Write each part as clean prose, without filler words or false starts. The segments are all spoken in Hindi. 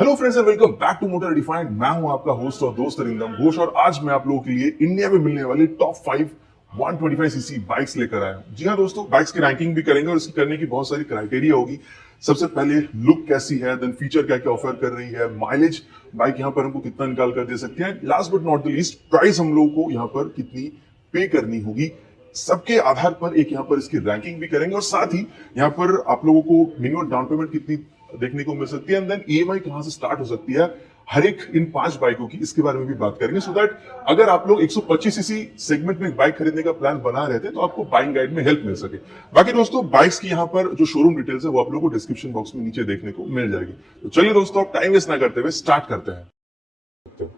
Hello friends and welcome back to motor defined. मैं हूं आपका होस्ट और दोस्त अरिंदम घोष और आज मैं आप लोगों के लिए इंडिया में मिलने वाली टॉप 5 125 सीसी बाइक्स लेकर आया हूं। जी हां दोस्तों, बाइक्स की रैंकिंग भी करेंगे और इसकी करने की बहुत सारी क्राइटेरिया होगी। सबसे पहले लुक कैसी है, देन फीचर क्या क्या ऑफर कर रही है, माइलेज बाइक यहाँ पर हमको कितना निकाल कर दे सकते हैं, last but not the least price हम लोगों को यहाँ पर कितनी पे करनी होगी। सबके आधार पर एक यहाँ पर इसकी रैंकिंग भी करेंगे और साथ ही यहाँ पर आप लोगों को मिनिमम डाउन पेमेंट कितनी देखने को मिल सकती है, एंड देन ईएमआई कहां से स्टार्ट हो सकती है हर एक इन 5 बाइकों की, इसके बारे में भी बात करेंगे। सो दैट अगर आप लोग 125 सीसी सेगमेंट में एक बाइक खरीदने का प्लान बना रहे थे तो आपको बाइंग गाइड में हेल्प मिल सके। बाकी दोस्तों बाइक्स की यहाँ पर जो शोरूम डिटेल्स है वो आप लोगों को डिस्क्रिप्शन बॉक्स में नीचे देखने को मिल जाएगी। तो चलिए दोस्तों, आप टाइम वेस्ट ना करते हुए स्टार्ट करते हैं।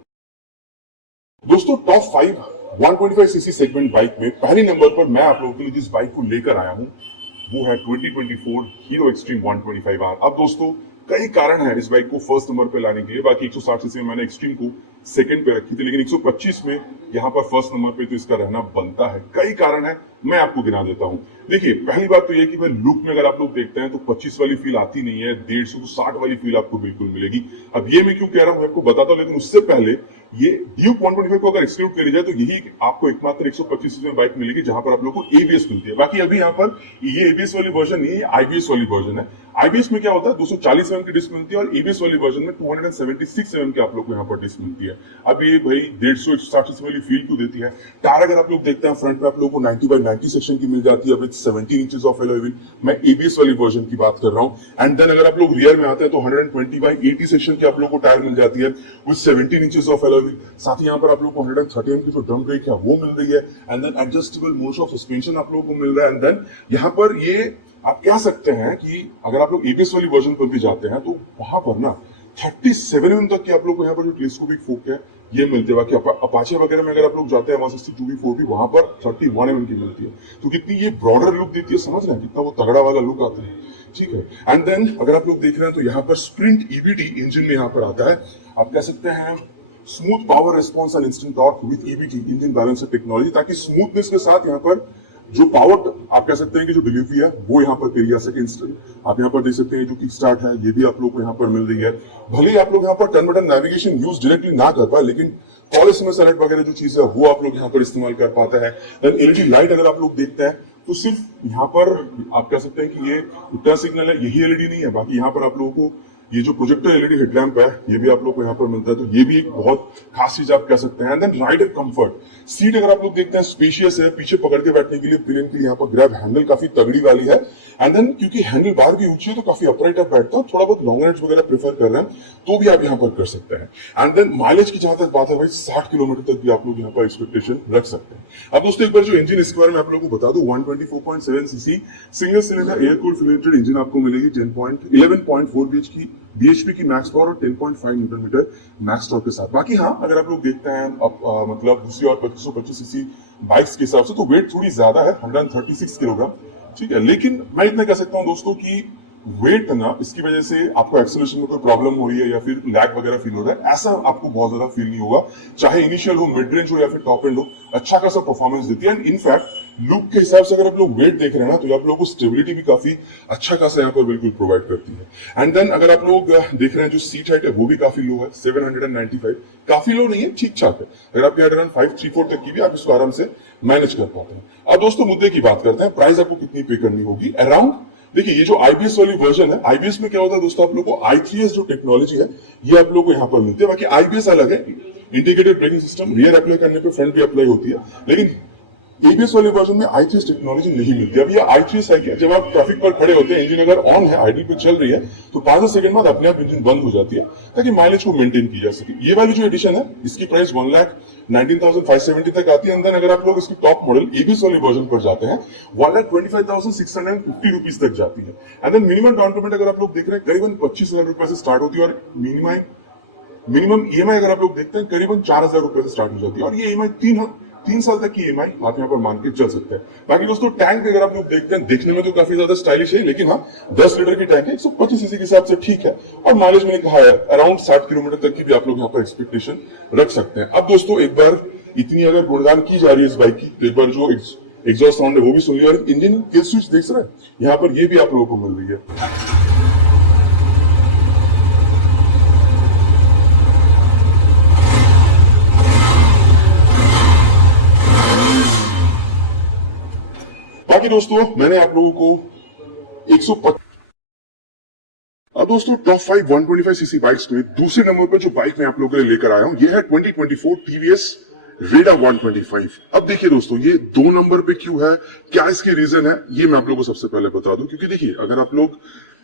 दोस्तों टॉप 5 125 सीसी सेगमेंट बाइक में पहले नंबर पर मैं आप लोगों के लिए जिस बाइक को लेकर आया हूं वो है 2024 हीरो एक्सट्रीम 125R। अब दोस्तों कई कारण है इस बाइक को फर्स्ट नंबर पे लाने के लिए। बाकी 160 सीसी में मैंने एक्सट्रीम को सेकंड पे रखी थी, लेकिन 125 में यहाँ पर फर्स्ट नंबर पे तो इसका रहना बनता है। कई कारण है, मैं आपको गिना देता हूँ। देखिए, पहली बात तो ये कि भाई लुक में अगर आप लोग देखते हैं तो 25 वाली फील आती नहीं है, 150 तो 60 वाली फील आपको बिल्कुल मिलेगी। अब ये मैं क्यों कह रहा हूँ आपको बताता हूँ, लेकिन उससे पहले ये ड्यूक 125 को अगर एक्सक्लूड कर जाए तो यही आपको एकमात्र 125 सीसी में बाइक मिलेगी जहां पर आप लोगों को एबीएस मिलती है। बाकी अभी यहाँ पर ये एबीएस वाली वर्जन नहीं है, आईबीएस वाली वर्जन है। आईबीएस में क्या होता है 240 mm की डिस्क मिलती है और एबीएस वाली वर्जन में 276 mm की आप लोग को यहाँ पर डिस्क मिलती है। अब ये भाई 150-160 वाली फील क्यों देती है। टायर अगर आप लोग देखते हैं फ्रंट पे आप लोगों को 90/90 सेक्शन की मिल जाती है with 17 inches of alloy wheel. मैं एबीएस वाली वर्जन की बात कर रहा हूँ। एंड देन अगर आप लोग रियर में आते हैं तो 120/80 सेक्शन की आप लोग को टायर मिल जाती है with 17 inches of alloy wheel. साथ ही यहाँ पर आप लोग को 130 mm की जो ड्रम ब्रेक है वो मिल रही है। And then adjustable mode of suspension आप लोगों को मिल रहा है। एंड देन यहाँ पर ये आप कह सकते हैं कि अगर आप लोग एबीएस वाली वर्जन पर भी जाते हैं तो वहां पर ना 37 mm तक की आप लोग को यहाँ पर जो टेलीस्कोपिक फोक है ये मिलती है। बाकी अपाचे वगैरह में अगर आप लोग जाते हैं 160/2V40 वहां पर 31 mm की मिलती है। तो कितनी ये ब्रॉडर लुक देती है, समझ रहे हैं कितना वो तगड़ा वाला लुक आता है। ठीक है। एंड देन अगर आप लोग देख रहे हैं तो यहाँ पर स्प्रिंट ईबीटी इंजन में यहाँ पर आता है। आप कह सकते हैं smooth power response and instant torque with EBT engine balancer technology, ताकि स्मूथनेस के साथ यहाँ पर जो पावर आप कह सकते हैं कि जो डिलीवरी है वो यहाँ पर करी जा सके इंस्टेंट। आप यहाँ पर देख सकते हैं जो किक स्टार्ट है ये भी आप लोग को यहाँ पर मिल रही है। भले ही आप लोग यहाँ पर turn button navigation use directly ना कर पाए, लेकिन कॉल एसएमएस अलर्ट वगैरह जो चीज है वो आप लोग यहाँ पर इस्तेमाल कर पाता है। देन एलईडी लाइट अगर आप लोग देखते हैं तो सिर्फ यहाँ पर आप कह सकते हैं कि ये टर्न सिग्नल है, यही एलईडी नहीं है। बाकी यहाँ पर आप लोगों को ये जो प्रोजेक्टर एलईडी हेडलैम्प है ये भी आप लोग को यहाँ पर मिलता है, तो ये भी एक बहुत खास चीज आप कह सकते हैं। And then rider comfort, seat अगर आप लोग देखते हैं स्पेशियस है, पीछे पकड़ के बैठने के लिए पिलियन के लिए यहाँ पर ग्रैब हैंडल काफी तगड़ी वाली है। एंड देन क्योंकि हैंडल बार भी ऊंची है तो काफी अपराइट आप बैठता है, थोड़ा बहुत लॉन्ग राइड्स वगैरह प्रेफर कर रहे हैं तो भी आप यहाँ पर कर सकते हैं। एंड देन माइलेज की जहां तक बात है भाई 60 किलोमीटर तक भी आप लोग यहाँ पर एक्सपेक्टेशन रख सकते हैं। अब दोस्तों एक बार जो इंजन इसके बारे में आप लोगों को बता दूं, 124.7 CC single cylinder air cooled फिलेटेड इंजन आपको मिलेगी 11.4 बीएचपी की मैक्स पावर और 10.5 न्यूटन मीटर मैक्स टॉर्क के साथ। बाकी हाँ, अगर आप लोग देखते हैं मतलब दूसरी और 2525 सीसी बाइक्स के हिसाब से तो वेट थोड़ी ज्यादा है, 136 किलोग्राम। ठीक है, लेकिन मैं इतना कह सकता हूं दोस्तों कि वेट ना इसकी वजह से आपको एक्सेलरेशन में कोई प्रॉब्लम हो रही है या फिर लैग वगैरह फील हो रहा है, ऐसा आपको बहुत ज्यादा फील नहीं होगा। चाहे इनिशियल हो, मिड रेंज हो या फिर टॉप एंड हो, अच्छा खासा परफॉर्मेंस देती है। एंड इनफैक्ट लुक के हिसाब से अगर आप लोग वेट देख रहे हैं ना तो आप लोगों को स्टेबिलिटी भी काफी अच्छा खासा यहाँ पर बिल्कुल प्रोवाइड करती है। एंड देन अगर आप लोग देख रहे हैं जो सीट हाइट है वो भी काफी लो है, 795, काफी लो नहीं है, ठीक ठाक है। अगर आपके अराउंड 534 तक की भी आप इसको आराम से मैनेज कर पाते हैं। अब दोस्तों मुद्दे की बात करते हैं, प्राइस आपको कितनी पे करनी होगी अराउंड। देखिए, ये जो आईबीएस वाली वर्जन है, आईबीएस में क्या होता है दोस्तों, आप लोगों को i3s जो टेक्नोलॉजी है ये आप लोगों को यहाँ पर मिलती है। बाकी आईबीएस अलग है, integrated braking system, rear apply करने पे फ्रंट भी अप्लाई होती है, लेकिन एबीएस वाले वर्जन में i3s टेक्नोलॉजी नहीं मिलती। अब ये i3s है क्या, जब आप ट्रैफिक पर खड़े होते हैं, इंजन अगर ऑन है, आइडल पे चल रही है तो 5 सेकंड बाद अपने आप इंजन बंद हो जाती है ताकि माइलेज को मेंटेन की जा सके। ये वाली जो एडिशन है इसकी प्राइस 1,19,570 तक आती है। अंदर अगर आप लोग इसकी टॉप मॉडल एबीएस वाली वर्जन पर जाते हैं 1,25,650 रुपीज तक जाती है। And then minimum down payment अगर आप लोग देख रहे हैं करीबन 25,000 रुपए से स्टार्ट होती है और मिनिमम ईएमआई अगर आप लोग देखते हैं करीबन 4,000 रुपए से स्टार्ट हो जाती है। और ये ईएमआई 3 साल तक की ईएमआई आप यहाँ पर मान के चल सकते हैं। बाकी दोस्तों टैंक अगर आप लोग देखते हैं देखने में तो काफी ज्यादा स्टाइलिश है, लेकिन हाँ 10 लीटर की टैंक है, 125 सीसी के हिसाब से ठीक है। और माइलेज मैंने कहा है अराउंड 60 किलोमीटर तक की भी आप लोग यहाँ पर एक्सपेक्टेशन रख सकते हैं। अब दोस्तों एक बार इतनी अगर गुणगान की जा रही है इस बाइक की तो एक बार जो एग्जॉस्ट साउंड है वो भी सुन लिया। और इंजन किल स्विच देख रहे हैं यहाँ पर, ये भी आप लोगों को मिल रही है। बाकी दोस्तों मैंने आप लोगों को 125 अब दोस्तों टॉप 5 125 सीसी बाइक्स में दूसरे नंबर पर जो बाइक मैं आप लोगों के लिए लेकर आया हूं ये है 2024 टीवीएस रेडा 125। अब देखिए दोस्तों ये 2 नंबर पे क्यों है, क्या इसकी रीजन है, ये मैं आप लोगों को सबसे पहले बता दूं। क्योंकि देखिए अगर आप लोग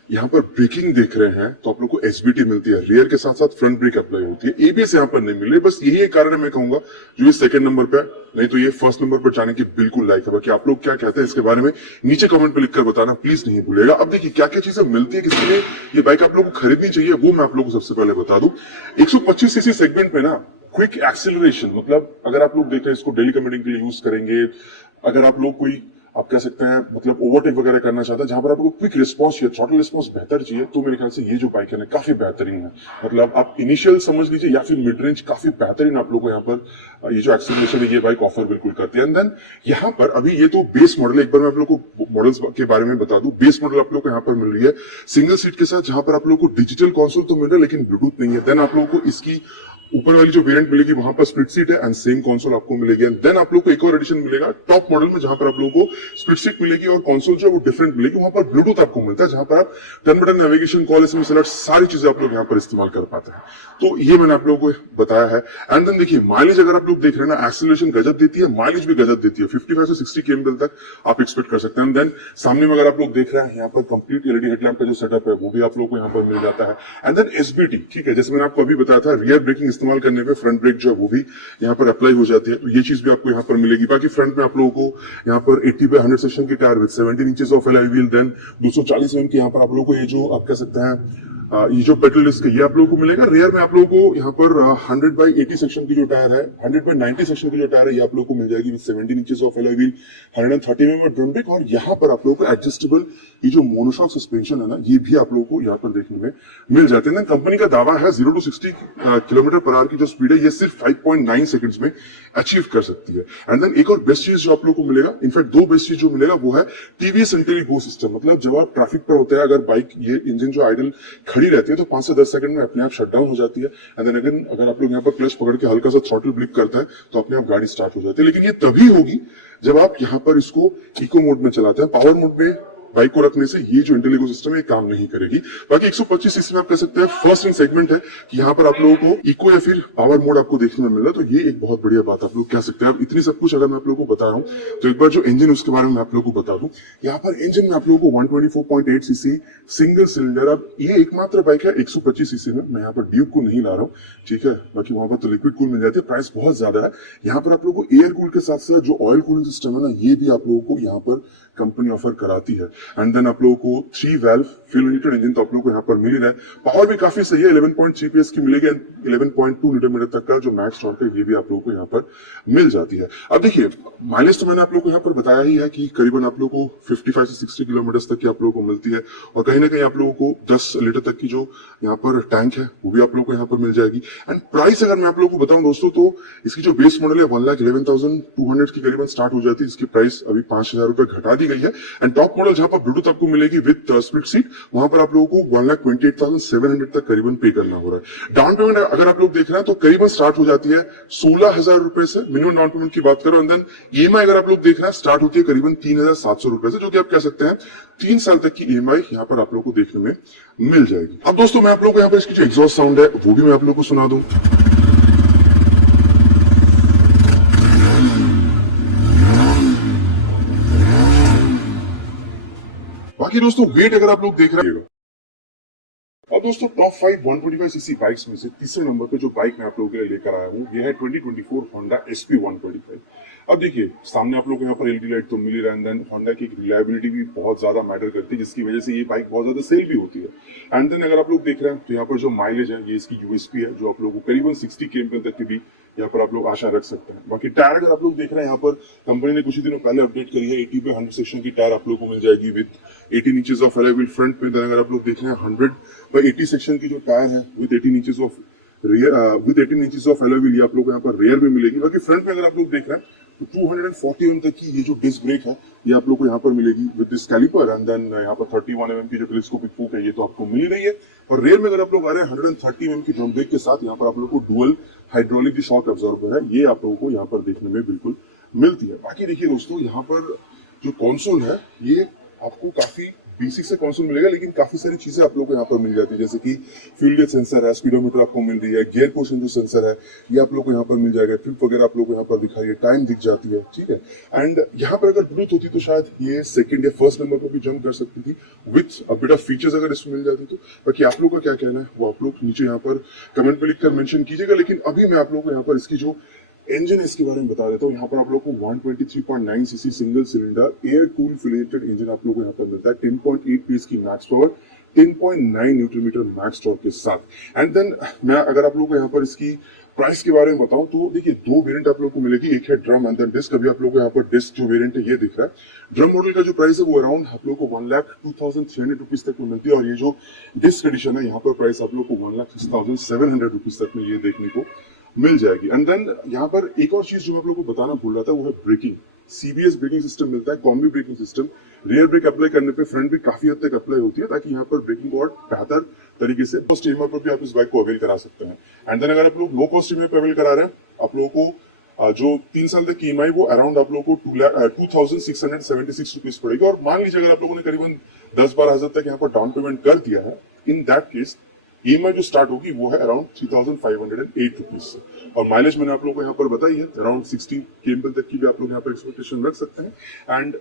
यहाँ पर ब्रेकिंग देख रहे हैं तो आप लोग को एसबीटी मिलती है, रियर के साथ साथ फ्रंट ब्रेक अप्लाई होती है, एबीएस यहाँ पर नहीं मिल रही। बस यही एक कारण है मैं कहूंगा जो ये सेकंड नंबर पे है, नहीं तो ये फर्स्ट नंबर पर जाने की बिल्कुल लायक है। बाकी आप लोग क्या कहते हैं इसके बारे में नीचे कमेंट पे लिखकर बताना प्लीज नहीं भूलेगा। अब देखिए क्या क्या चीजें मिलती है, किसी ने ये बाइक आप लोग को खरीदनी चाहिए वो मैं आप लोग को सबसे पहले बता दूं। 125 सीसी सेगमेंट पे ना क्विक एक्सेलरेशन, मतलब अगर आप लोग देख रहे हैं इसको डेली कम्यूटिंग के लिए यूज करेंगे, अगर आप लोग कोई आप कह सकते हैं मतलब ओवरटेक वगैरह करना चाहते हैं जहां पर आपको क्विक रिस्पांस चाहिए, थ्रॉटल रिस्पांस बेहतर चाहिए, तो मेरे ख्याल से ये जो बाइक है ना काफी बेहतरीन है। मतलब आप इनिशियल समझ लीजिए या फिर मिड रेंज काफी बेहतरीन आप लोग को यहाँ पर ये जो एक्सेलरेशन है ये बाइक ऑफर बिल्कुल करती है। एंड देन यहाँ पर अभी ये तो बेस मॉडल है, एक बार मैं आप लोग को मॉडल्स के बारे में बता दूं। बेस मॉडल आप लोग को यहाँ पर मिल रही है सिंगल सीट के साथ, जहां पर आप लोग को डिजिटल कंसोल तो मिल रहा है लेकिन ब्लूटूथ नहीं है। देन आप लोगों को इसकी ऊपर वाली जो वेरिएंट मिलेगी वहां पर स्प्लिट सीट है एंड सेम कंसोल आपको मिलेगी। एंड देन आप लोग को एक और एडिशन मिलेगा टॉप मॉडल में जहां पर आप लोगों को स्प्लिट सीट मिलेगी और कंसोल जो है वो डिफरेंट मिलेगी, वहां पर ब्लूटूथ आपको मिलता है जहां पर आप turn button navigation call SMS alert सारी चीजें आप लोग यहाँ पर इस्तेमाल कर पाते हैं। तो ये मैंने आप लोगों को बताया है। एंड देन देखिए माइलेज अगर आप लोग देख रहे हैं ना, एक्सेलरेशन गजब देती है, माइलेज भी गजब देती है, 55 से 60 km तक आप एक्सपेक्ट कर सकते हैं। एंड देन सामने में अगर आप लोग देख रहे हैं यहाँ पर कंप्लीट एलईडी हेडलैम्प का जो सेटअप है वो भी आप लोग को यहाँ पर मिल जाता है। एंड देन एसबीटी, ठीक है, जैसे मैंने आपको अभी बताया था रियर ब्रेकिंग इस्तेमाल करने पे फ्रंट ब्रेक जो है वो भी यहाँ पर अप्लाई हो जाती है, तो ये चीज भी आपको यहाँ पर मिलेगी। बाकी फ्रंट में आप लोगों को यहाँ पर 80/100 सेक्शन की tyre with 17 inches of alloy wheel, then 240 mm की यहाँ पर आप लोगों को ये जो आप कह सकते हैं ये जो पेट्रोल डिस्क है ये आप लोगों को मिलेगा। रियर में आप लोगों को यहाँ पर 100/80 सेक्शन की जो टायर है, 100/90 सेक्शन की जो टायर है ये आप लोगों को मिल जाएगी with 17 inches of alloy wheel, 130 mm drum brake. और यहाँ पर आप लोगों को एडजस्टेबल ये जो मोनोशॉक सस्पेंशन है ना ये भी आप लोगों को यहाँ पर देखने में मिल जाते हैं। कंपनी का दावा है 0 to 60 km/h की जो स्पीड है ये सिर्फ 5.9 सेकंड्स में अचीव कर सकती है। एंड देन एक और बेस्ट चीज जो आप लोगों को मिलेगा, इनफैक्ट 2 बेस्ट चीज जो मिलेगा वो है टीवीएस इंटेलिगो सिस्टम। मतलब जब आप ट्रैफिक पर होते हैं, अगर बाइक ये इंजन जो आइडल खड़ी रहती है तो 5 से 10 सेकंड में अपने आप शट डाउन हो जाती है। एंड देन अगर आप लोग यहाँ पर क्लच पकड़ के हल्का सा थ्रॉटल ब्लिप करता है तो अपने आप गाड़ी स्टार्ट हो जाती है। लेकिन ये तभी होगी जब आप यहाँ पर इसको इको मोड में चलाते हैं। पावर मोड में बाइक को रखने से ये जो इंटेलिगो सिस्टम है काम नहीं करेगी। बाकी 125 सीसी में आप कह सकते हैं फर्स्ट इन सेगमेंट है कि यहाँ पर आप लोगों को इको या फिर पावर मोड आपको देखने में मिल रहा है, तो ये एक बहुत बढ़िया बात आप लोग कह सकते हैं। अब इतनी सब कुछ अगर मैं आप लोगों को बता रहा हूँ तो एक बार जो इंजन उसके बारे में आप लोगों को बता दूं। यहाँ पर इंजन में आप लोगों को 124.8 सीसी सिंगल सिलेंडर, अब ये एकमात्र बाइक है 125 सीसी में, मैं यहाँ पर ड्यूक को नहीं ला रहा हूँ, ठीक है। बाकी वहां पर तो लिक्विड कूल मिल जाती है, प्राइस बहुत ज्यादा है। यहाँ पर आप लोगों को एयर कूल के साथ साथ जो ऑयल कूलिंग सिस्टम है ना ये भी आप लोगों को यहाँ पर कंपनी ऑफर कराती है। एंड देन आप लोगों को 3 वाल्व फ्यूल इंजेक्टेड इंजन तो आप लोगों को यहाँ पर मिल ही रहा है। पावर भी काफी सही है, 11.3 PS की मिलेगी, 11.2 न्यूटन तक का जो मैक्स टॉर्क है ये भी आप लोगों को यहाँ पर मिल जाती है। अब देखिए माइलेज तो मैंने आप लोगों को यहाँ पर बताया ही है कि करीबन आप लोगों को 55 से 60 किलोमीटर तक की आप लोगों को मिलती है। और कहीं ना कहीं आप लोगों को 10 लीटर तक की जो यहाँ पर टैंक है वो भी आप लोगों को यहाँ पर मिल जाएगी। एंड प्राइस अगर मैं आप लोगों को बताऊं दोस्तों तो इसकी जो बेस मॉडल है 1,11,200 की करीबन स्टार्ट हो जाती है, इसकी प्राइस अभी 5,000 रुपए घटा दी गई है। एंड टॉप मॉडल जहां पर ब्लूटूथ आपको मिलेगी विद स्प्लिट सीट, वहां पर आप लोगों को 1,28,700 तक करीबन पे करना हो रहा है। डाउन पेमेंट अगर आप लोग देख रहे हैं तो करीबन स्टार्ट हो जाती है 16,000 रुपए से, मिनिमम डाउन पेमेंट की बात करो। एंड देन ईएमआई अगर आप लोग देख रहे हैं स्टार्ट होती है करीबन 3,700 रुपए से, जो कि आप कह सकते हैं 3 साल तक की ईएमआई यहाँ पर आप लोगों को देखने में मिल जाएगी। अब दोस्तों मैं आप लोगों को यहाँ पर इसकी जो एग्जॉस्ट साउंड है वो भी मैं आप लोगों को सुना दूं। बाकी दोस्तों वेट अगर आप लोग देख रहे हैं, अब दोस्तों टॉप 5 125 सीसी बाइक्स में से तीसरे नंबर पे जो बाइक मैं आप लोगों के लिए लेकर आया हूँ ये है 2024 होंडा SP 125। अब देखिए सामने आप लोग को यहाँ पर एलईडी लाइट तो मिल ही रहा है। एंड होंडा की रिलायबिलिटी भी बहुत ज्यादा मैटर करती है, जिसकी वजह से ये बाइक बहुत ज्यादा सेल भी होती है। एंड देन अगर आप लोग देख रहे हैं तो यहाँ पर जो माइलेज है ये इसकी यूएसपी है, जो आप लोगों को करीबन 60 km तक की भी यहाँ पर आप लोग आशा रख सकते हैं। बाकी टायर अगर आप लोग देख रहे हैं यहाँ पर कंपनी ने कुछ ही दिनों पहले अपडेट करी है, 80/100 सेक्शन की टायर आप लोग को मिल जाएगी with 18 inches of alloy wheel front में। अगर आप लोग देख रहे हैं 100/80 सेक्शन की जो टायर है with 18 inches of rear with 18 inches of alloy wheel ये आप लोग को यहाँ पर रेयर में मिलेगी। बाकी फ्रंट में अगर आप लोग देख रहे हैं तो 240 mm तक की ये जो डिस्क ब्रेक है ये आप लोग को यहाँ पर मिलेगी with this caliper. And then यहाँ पर 31 mm की जो टेलीस्कोपिक फूक है ये तो आपको मिल रही है। और रेयर में अगर आप लोग आ रहे हैं 130 mm की ड्रम ब्रेक के साथ, यहाँ पर आप लोग को डुअल हाइड्रोलिक की शॉक एब्जॉर्बर है ये आप लोगों को यहाँ पर देखने में बिल्कुल मिलती है। बाकी देखिए दोस्तों यहाँ पर जो कंसोल है ये आपको काफी बेसिक से कंसोल मिलेगा, लेकिन काफी सारी चीजें आप लोगों को यहाँ पर मिल जाती है, जैसे कि फ्यूल गेज सेंसर है, स्पीडोमीटर आपको मिल रही है, गियर पोर्शन जो सेंसर है ये आप लोग को यहाँ पर मिल जाएगा, ट्रिप वगैरह आप लोग को यहाँ पर दिखाई है, टाइम दिख जाती है, ठीक है। एंड यहाँ पर अगर ब्लूटूथ होती तो शायद ये सेकंड या फर्स्ट नंबर पर भी जंप कर सकती थी with a bit of features अगर इसमें मिल जाती तो। बाकी आप लोग का क्या कहना है वो आप लोग नीचे यहाँ पर कमेंट में लिखकर मेंशन कीजिएगा। लेकिन अभी मैं आप लोग को यहाँ पर इसकी जो इंजन इसके बारे में बता देता हूँ। यहाँ पर आप लोग को 123.9 CC single cylinder air cool फिलेटेड इंजन आप लोग को यहाँ पर मिलता है, 10.8 पीएस की max power, 10.9 newton metre max torque के साथ। एंड देन मैं अगर आप लोगों को यहाँ पर इसकी प्राइस के बारे में बताऊं तो देखिए दो वेरिएंट आप लोग को मिलेगी, एक है ड्रम एंड देन डिस्क। अभी आप लोग को यहाँ पर डिस्क जो वेरिएंट है ये दिख रहा है। ड्रम मॉडल का जो प्राइस है वो अराउंड आप लोग को 1,02,300 रुपीज तक में मिलती है, और ये जो डिस्क एडिशन है यहाँ पर प्राइस आप लोग को 1,06,700 रुपीज तक में ये देखने को मिल जाएगी। एंड देन यहाँ पर एक और चीज जो मैं आप लोग को बताना भूल रहा था वो है ब्रेकिंग। सीबीएस ब्रेकिंग सिस्टम मिलता है, combi braking system. Rear brake apply करने पे फ्रंट ब्रेक काफी हद तक अप्लाई होती है, ताकि यहाँ पर ब्रेकिंग को और बेहतर तरीके से कॉस्ट ईएमआई पर भी आप इस बाइक को अवेल करा सकते हैं। एंड देन अगर आप लोग लो कॉस्ट ईएमआई पे अवेल करा रहे हैं, आप लोगों को जो 3 साल तक की ईएमआई वो अराउंड आप लोगों को 2,676 रुपीज पड़ेगी। और मान लीजिए अगर आप लोगों ने करीबन 10-12 हजार तक यहाँ पर डाउन पेमेंट कर दिया है, इन दैट केस ईएमआई जो स्टार्ट होगी वो है अराउंड 3,508 रुपीज से। और माइलेज मैंने आप लोगों को यहाँ पर बताई है, अराउंड 60 km तक की भी आप लोग यहाँ पर एक्सपेक्टेशन रख सकते हैं। एंड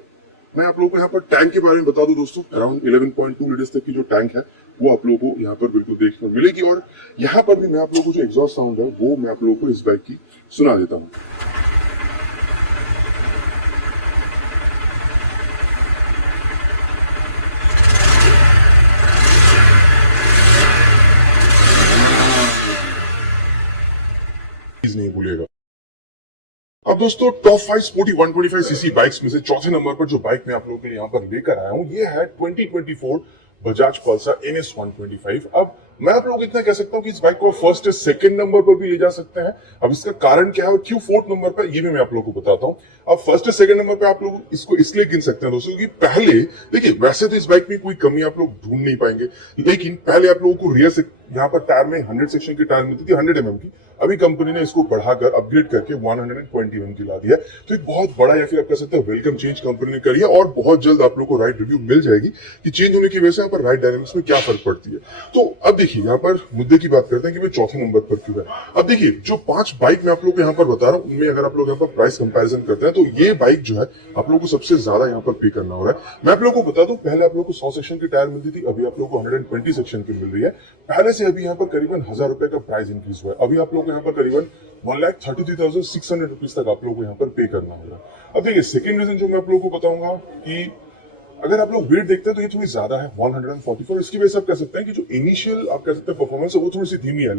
मैं आप लोगों को यहाँ पर टैंक के बारे में बता दूं दोस्तों, अराउंड 11.2 लीटर्स तक की जो टैंक है वो आप लोगों को यहाँ पर बिल्कुल देखने को मिलेगी। और यहाँ पर भी मैं आप लोगों को जो एग्जॉस्ट साउंड है वो मैं आप लोगों को इस बाइक की सुना देता हूँ। नहीं भूलिएगा। अब दोस्तों टॉप 5 स्पोर्टी 125 सीसी बाइक्स में से चौथे नंबर पर जो बाइक मैं आप लोगों के लिए यहाँ पर लेकर आया हूँ ये है 2024 बजाज पल्सर NS 125। अब मैं आप लोगों को इतना कह सकता हूँ कि इस बाइक को फर्स्ट या सेकंड नंबर पर भी ले जा सकते हैं। अब इसका कारण क्या है और क्यों फोर्थ नंबर पर, ये भी मैं आप लोगों को बताता हूँ। अब फर्स्ट या सेकंड नंबर पे आप लोग इसको इसलिए गिन सकते हैं दोस्तों क्योंकि पहले देखिए वैसे तो इस बाइक में कोई कमी आप लोग ढूंढ नहीं पाएंगे, लेकिन पहले आप लोगों को रियर से यहाँ पर टायर में 100 सेक्शन की टायर मिलती थी 100 mm की। अभी कंपनी ने इसको बढ़ाकर अपग्रेड करके 120 mm की ला दिया। तो एक बहुत बड़ा या फिर आप कह सकते हैं वेलकम चेंज कंपनी ने करी है, और बहुत जल्द आप लोग को राइड रिव्यू मिल जाएगी कि चेंज होने की वजह से यहाँ पर राइड डायनेमिक्स में क्या फर्क पड़ती है। तो अब देखिए यहाँ पर मुद्दे की बात करते हैं कि भाई चौथे नंबर पर क्यों है। अब देखिए जो 5 बाइक मैं आप लोग को यहाँ पर बता रहा हूँ उनमें अगर आप लोग यहाँ पर प्राइस कंपैरिजन करते हैं तो ये बाइक जो है आप लोग को सबसे ज्यादा यहाँ पर पे करना हो रहा है। मैं आप लोग को बता दूं पहले आप लोग को 100 सेक्शन की टायर मिलती थी, अभी आप लोग को 120 सेक्शन की मिल रही है। पहले से अभी यहाँ पर करीबन 1,000 रुपए का प्राइस इंक्रीज हुआ है। अभी आप लोग को यहाँ पर करीबन 1,33,600 रुपीज तक आप लोग को यहाँ पर पे करना होगा। अब देखिए सेकंड रीजन जो मैं आप लोग को बताऊंगा कि अगर आप लोग वेट देखते हैं तो ये थोड़ी ज्यादा है 144। इसकी वजह से आप कह सकते हैं कि जो इनिशियल आप कह सकते हैं परफॉर्मेंस है वो थोड़ी सी धीमी है,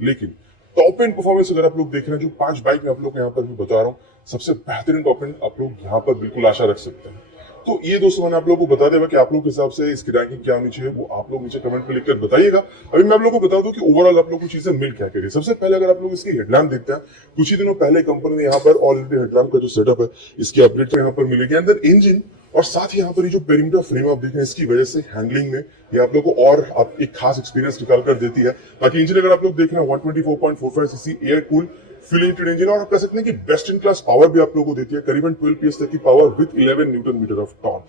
लेकिन टॉप एंड परफॉर्मेंस अगर आप लोग देख रहे हैं जो 5 बाइक मैं आप लोग को यहाँ पर भी बता रहा हूँ सबसे बेहतरीन टॉप एंड आप लोग यहाँ पर बिल्कुल आशा रख सकते हैं। तो ये दोस्तों मैंने आप लोगों को बता दिया कि आप लोग के हिसाब से इसकी रैंकिंग क्या होनी चाहिए वो आप लोग नीचे कमेंट में लिखकर बताइएगा। अभी मैं आप लोगों को बता दूं कि ओवरऑल आप लोग को चीजें मिल क्या करिए। सबसे पहले अगर आप लोग इसकी हेडलैम्प देखते हैं, कुछ ही दिनों पहले कंपनी ने यहाँ पर ऑलरेडी हेडलैम्प का जो सेटअप है इसकी अपडेट तो यहाँ पर मिलेगी। अंदर इंजन और साथ ही यहाँ पर ये जो पेरीमीटर फ्रेम आप देख रहे हैं इसकी वजह से हैंडलिंग में ये आप लोग को और आप एक खास एक्सपीरियंस निकाल कर देती है। बाकी इंजन अगर आप लोग देख रहे हैं 124.45 सीसी एयर कूल फिलेटेड इंजन, और आप कह सकते हैं कि बेस्ट इन क्लास पावर भी आप लोगों को देती है, करीबन 12 PS तक की power with 11 newton metre of torque.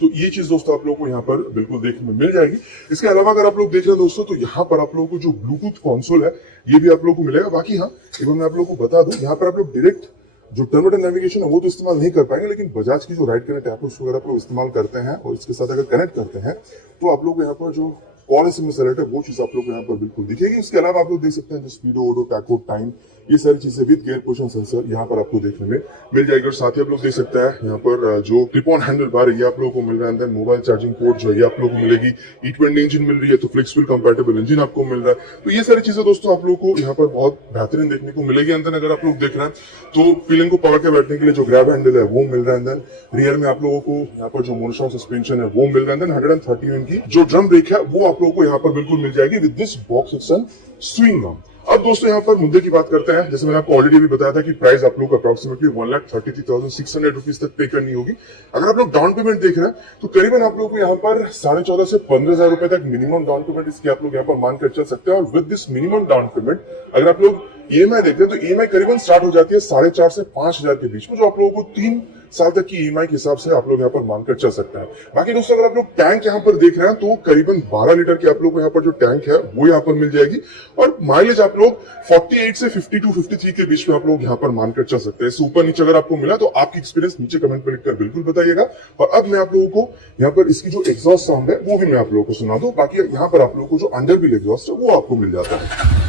तो ये चीज दोस्तों आप लोगों को यहाँ पर बिल्कुल देखने में मिल जाएगी। इसके अलावा अगर आप लोग देख रहे हैं दोस्तों तो यहाँ पर आप लोगों को जो ब्लूटूथ कंसोल है ये भी आप लोगों को मिलेगा। बाकी हाँ एक बार मैं आप लोगों को बता दूं यहाँ पर आप लोग डायरेक्ट जो टर्मिनल नेविगेशन है वो तो इस्तेमाल नहीं कर पाएंगे, लेकिन बजाज की जो राइड कनेक्ट ऐप वगैरह आप लोग इस्तेमाल करते हैं और इसके साथ अगर कनेक्ट करते हैं तो आप लोग यहाँ पर जो कॉल एसएमएस अलर्ट है वो चीज आप लोग को यहाँ पर बिल्कुल दिखेगी। इसके अलावा आप लोग देख सकते हैं जो स्पीडो, ओडो, टैको, टाइम, ये सारी चीजें विद गियर पोजिशन सेंसर यहाँ पर आपको देखने में मिल जाएगी। और साथ ही आप लोग देख सकते हैं यहाँ पर जो टिप ऑन हैंडल बार है ये आप लोगों को मिल रहा है। अंदर मोबाइल चार्जिंग पोर्ट जो है ये आप लोगों को मिलेगी। E20 इंजन मिल रही है तो फ्लेक्सिबल कंपैटिबल इंजन आपको मिल रहा है। तो ये सारी चीजें दोस्तों आप लोग को यहाँ पर बहुत बेहतरीन देखने को मिलेगी। अंदर अगर आप लोग देख रहे हैं तो पिलिंग को पकड़ के बैठने के लिए जो ग्रैब हैंडल है वो मिल रहा है। अंदर रियर में आप लोगों को यहाँ पर जो मोनोशॉक सस्पेंशन है वो मिल रहा है। अंदर 130 mm की जो ड्रम ब्रेक है वो आप लोगों को यहाँ पर बिल्कुल मिल जाएगी with this box action swing arm. अब दोस्तों यहाँ पर मुद्दे की बात करते हैं। जैसे मैंने आपको ऑलरेडी भी बताया था कि प्राइस आप लोग अप्रोक्सीमेटली 1,33,600 रुपीज तक पे करनी होगी। अगर आप लोग डाउन पेमेंट देख रहे हैं तो करीबन आप लोग को यहाँ पर 14,500 से 15,000 रुपए तक मिनिमम डाउन पेमेंट इसकी आप लोग यहाँ पर मान कर चल सकते हैं। और with this minimum down payment अगर आप लोग ईएमआई देखते हैं तो ईएमआई करीबन स्टार्ट हो जाती है 4.5 से 5,000 के बीच में, जो आप लोगों को 3 साल तक की ईएमआई के हिसाब से आप लोग यहाँ पर मानकर चल सकते हैं। बाकी दोस्तों अगर आप लोग टैंक यहाँ पर देख रहे हैं तो करीबन 12 लीटर की आप लोग को यहाँ पर जो टैंक है वो यहाँ पर मिल जाएगी, और माइलेज आप लोग 48 से 52 53 के बीच में आप लोग यहाँ पर मानकर चल सकते हैं। ऊपर नीचे अगर आपको मिला तो आपकी एक्सपीरियंस नीचे कमेंट पर लिखकर बिल्कुल बताइएगा। और अब मैं आप लोगों को यहाँ पर इसकी जो एग्जॉस्ट साउंड है वो भी मैं आप लोगों को सुना दूं। बाकी यहाँ पर आप लोगों को जो अंडर व्हील एग्जॉस्ट है वो आपको मिल जाता है।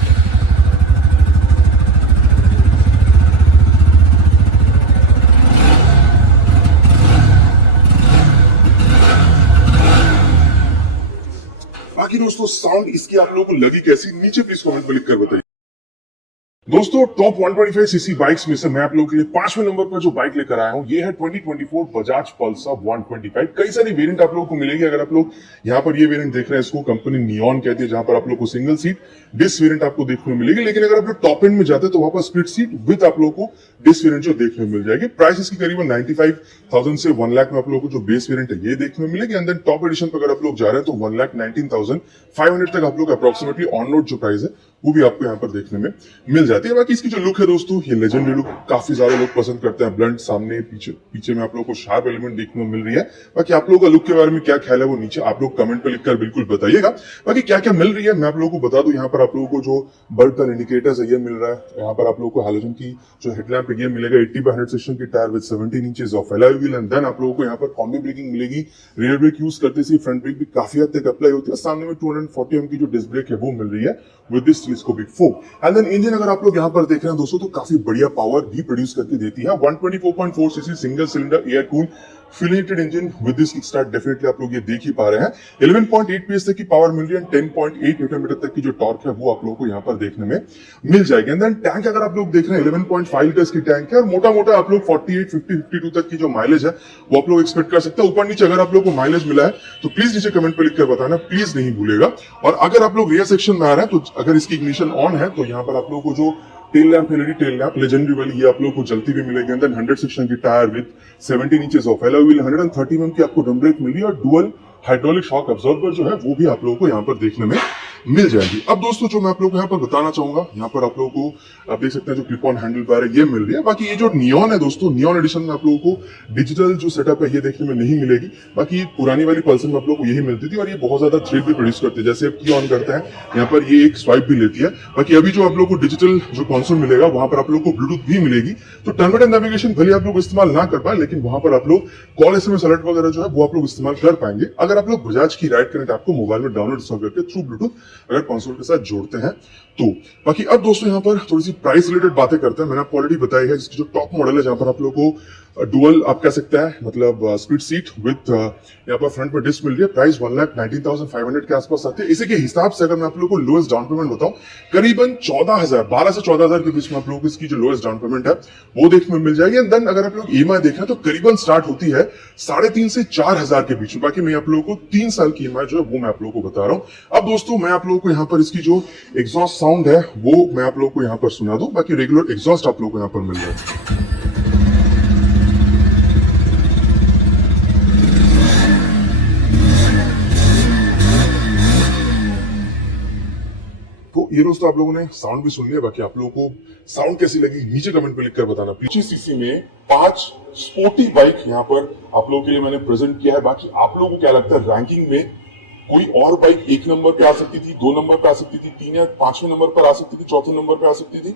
बाकी दोस्तों साउंड इसकी आप लोगों को लगी कैसी, नीचे प्लीज कमेंट में लिखकर बताइए। दोस्तों टॉप 125 सीसी बाइक्स में से मैं आप लोगों के लिए 5वें नंबर पर जो बाइक लेकर आया हूं ये है 2024 बजाज पल्सर 125। कई सारी वेरिएंट आप लोगों को मिलेगी। अगर आप लोग यहाँ पर ये वेरिएंट देख रहे हैं, इसको कंपनी नियॉन कहती है, जहां पर आप लोग को सिंगल सीट डिस्क वेरिएंट आपको देखने को मिलेगी। लेकिन अगर आप लोग टॉप एंड में जाते हैं तो वहां पर स्प्लिट सीट विद आप लोगों को डिस्क वेरिएंट जो देखने को मिल जाएगी। प्राइस इसकी करीबन 95,000 से 1 लाख में आप लोगों को जो बेस वेरिएंट है ये देखने को मिलेगी। एंड देन टॉप एडिशन पर अगर आप लोग जा रहे हैं तो 1,19,500 तक आप लोग अप्रोक्सीमेटली ऑन रोड जो प्राइस है वो भी आपको यहाँ पर देखने में मिल जाती है। बाकी इसकी जो लुक है दोस्तों, ये लेजेंडरी लुक काफी ज्यादा लोग पसंद करते हैं। ब्लंट सामने पीछे में आप लोगों को शार्प एलिमेंट देखने को मिल रही है। बाकी आप लोगों का लुक के बारे में क्या ख्याल है वो नीचे आप लोग कमेंट पे लिखकर बिल्कुल बताइएगा। बाकी क्या क्या मिल रही है मैं आप लोगों को बता दूं। यहाँ पर आप लोगों को जो बल्ब का इंडिकेटर्स है ये मिल रहा है। यहाँ पर आप लोगों को हैलोजन की जो हेडलैम्प है ये मिलेगा। 80/100 सेक्शन की tyre with 17 inches of alloy wheel. And then आप लोगों को यहाँ पर कॉम्बी ब्रेकिंग मिलेगी। रियर ब्रेक यूज करते से फ्रंट ब्रेक भी काफी हद तक अप्लाई होती है। सामने में 240 एम की जो डिस्क ब्रेक है वो मिल रही है with this telescopic fork. And then engine अगर आप लोग यहाँ पर देख रहे हैं दोस्तों तो काफी बढ़िया पावर भी प्रोड्यूस करके देती है। 124.4 CC single cylinder air cool फिलेटेड engine with this kick start definitely आप लोग ये देख ही पा रहे हैं। 11.8 PS तक की पावर मिल रही है। 10.8 न्यूटन मीटर तक की जो टॉर्क है वो आप लोगों को यहाँ पर देखने में मिल जाएगी। एंड देन टैंक अगर आप लोग देख रहे हैं 11.5 लीटर्स की टैंक है, और मोटा मोटा आप लोग 48 50 52 तक की जो माइलेज है वो आप लोग एक्सपेक्ट कर सकते हैं। ऊपर नीचे अगर आप लोग को माइलेज मिला है तो प्लीज नीचे कमेंट पर लिखकर बताना, प्लीज नहीं भूलेगा। और अगर आप लोग रियर सेक्शन में आ रहे हैं तो अगर इसकी इग्निशन ऑन है तो यहाँ पर आप लोगों को जो tail lamp LED tail lamp legendary वाली ये आप लोगों को जलती भी मिलेगी। अंदर 100 सेक्शन की tyre with 17 inches of alloy wheel, 130 mm की आपको ड्रम ब्रेक मिल रही है, और डुअल हाइड्रोलिक शॉक अब्जॉर्बर जो है वो भी आप लोगों को यहाँ पर देखने में मिल जाएगी। अब दोस्तों जो मैं आप लोगों को यहाँ पर बताना चाहूंगा, यहाँ पर आप लोगों को आप देख सकते हैं जो क्लिप ऑन हैंडल बार है ये मिल रही है। बाकी ये जो नियॉन है दोस्तों, नियॉन एडिशन में आप लोगों को डिजिटल जो सेटअप है ये देखने में नहीं मिलेगी। बाकी पुरानी वाली पल्सर में आप लोगों को यही मिलती थी, और ये बहुत ज्यादा थ्रिल भी प्रोड्यूस करती है। जैसे आप की ऑन करते हैं यहाँ पर ये एक स्वाइप भी लेती है। बाकी अभी जो आप लोगों को डिजिटल जो कंसोल मिलेगा वहां पर आप लोगों को ब्लूटूथ भी मिलेगी। तो टर्मिनल नेविगेशन भले आप लोग इस्तेमाल ना कर पाए, लेकिन वहां पर आप लोग कॉल SMS अलर्ट वगैरह जो है वो आप लोग इस्तेमाल कर पाएंगे अगर आप लोग बजाज की राइड कनेक्ट आपको मोबाइल में डाउनलोड करके थ्रू ब्लूटूथ अगर कंसोल के साथ जोड़ते हैं तो। बाकी अब दोस्तों यहाँ पर थोड़ी सी प्राइस रिलेटेड बातें करते हैं। मैंने आपको ऑलरेडी बताया है इसकी जो टॉप मॉडल है जहां पर आप लोगों को डुअल आप कह सकते हैं मतलब स्प्लिट सीट विद यहाँ पर फ्रंट में डिस्क मिल रही है। प्राइस 1,19,500 के आसपास आती है। इसी के हिसाब से अगर मैं आप लोगों को लोएस्ट डाउन पेमेंट बताऊं, करीबन 12 से 14,000 के बीच में आप लोगों को इसकी जो लोएस्ट डाउन पेमेंट है वो देखने में मिल जाएगी। एंड देन अगर आप लोग ईएमआई देख रहे हैं तो करीबन स्टार्ट होती है 3,500 से 4,000 के बीच में। बाकी मैं आप लोगों को 3 साल की ईएमआई जो है वो मैं आप लोगों को बता रहा हूँ। अब दोस्तों मैं आप लोगों को यहाँ पर इसकी जो एग्जॉस्ट साउंड है वो मैं आप लोगों को यहाँ पर सुना दूं। बाकी रेगुलर एग्जॉस्ट आप लोगों को यहाँ पर मिल रहा है। तो ये दोस्तों आप लोगों ने साउंड भी सुन लिया। बाकी आप लोगों को साउंड कैसी लगी नीचे कमेंट पे लिखकर बताना। 25 सीसी में 5 स्पोर्टी बाइक यहाँ पर आप लोगों के लिए मैंने प्रेजेंट किया है। बाकी आप लोगों को क्या लगता है रैंकिंग में कोई और बाइक 1 नंबर पे आ सकती थी, 2 नंबर पे आ सकती थी, 3 या 5वें नंबर पर आ सकती थी, 4थे नंबर पे आ सकती थी?